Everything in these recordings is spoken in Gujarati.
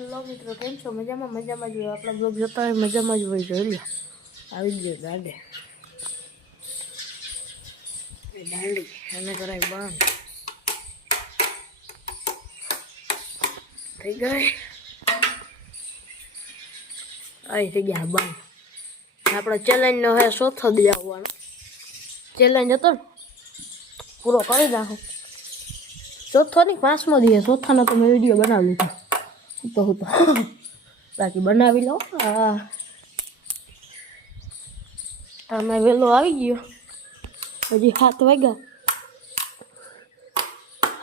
હેલો મિત્રો, કેમ છો? મજામાં મજામાં જ હોય. આપણા બ્લોગ જોતા હોય મજામાં જ હોય. જોઈ લો, આવી ગયો દાંડે દાંડી એને કરાય બંધ થઈ ગઈ. આવી થઈ ગયા બંધ. આપણો ચેલેન્જનો હે ચોથો દી આવવાનો ચેલેન્જ હતો ને, પૂરો કરી નાખો. ચોથો નહીં, 5મો દી. ચોથાનો તો મેં વિડીયો બનાવી લીધો હું તો બાકી બનાવી લો. હા, તમે વહેલો આવી ગયો. હજી 7 વાગ્યા.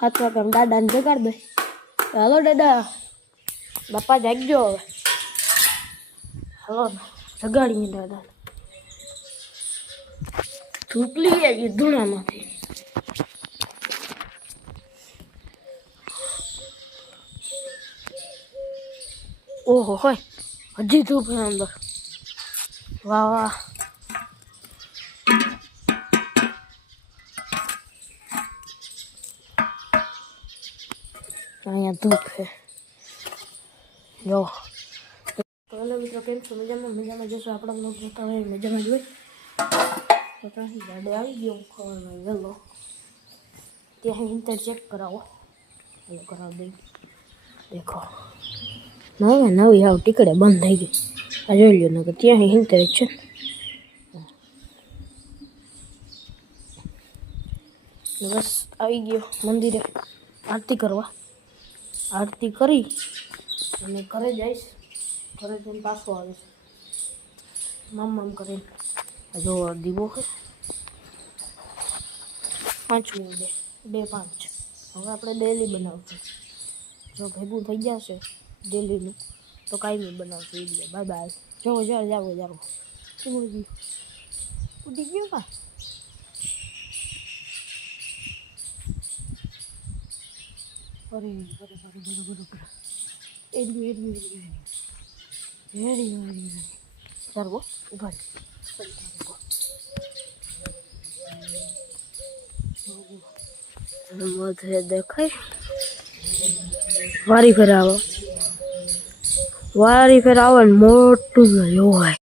7 વાગ્યા દાદાને જગાડ દે. હાલો દાદા, બાપા જાગજો હવે. હાલો જગાડીએ દાદા. ધૂપ લઈ આવી ધૂણામાંથી. ઓહો હોય, હજી ધૂપ છે અંદર. વાહ વાહ. અહીંયા ધૂપ છે જો. તો મિત્રો, કેમ છો? મજામાં મજામાં જશો. આપણા લોકો જોતા હોય મજામાં જ હોય. તો ત્યાંથી ગાડો આવી ગયો ખવાનું વહેલો. ત્યાં ઇન્ટર ચેક કરાવો. હલો કરાવી દઈ. દેખો નવે નવી આવ ટીકડે બંધ થઈ ગઈ. આ જોઈ લ્યો ને કે ત્યાં ઇન્ટર છે ને. બસ આવી ગયો મંદિરે આરતી કરવા. આરતી કરી અને ઘરે જઈશ. ઘરે જઈને પાછો આવીશ મામ કરીને. જો દીવો છે 5 2 5. હવે આપણે ડેલી બનાવશું. જો ભેગું થઈ જશે ડેલીનું તો કાંઈ નહીં બનાવશું વિડીયો. Bye bye. જો જાઓ ઉડી ગયો કા. અરે એડી ચાલો ઉભા મધે દેખાય. વારી ફેર આવો ને મોટું હોય.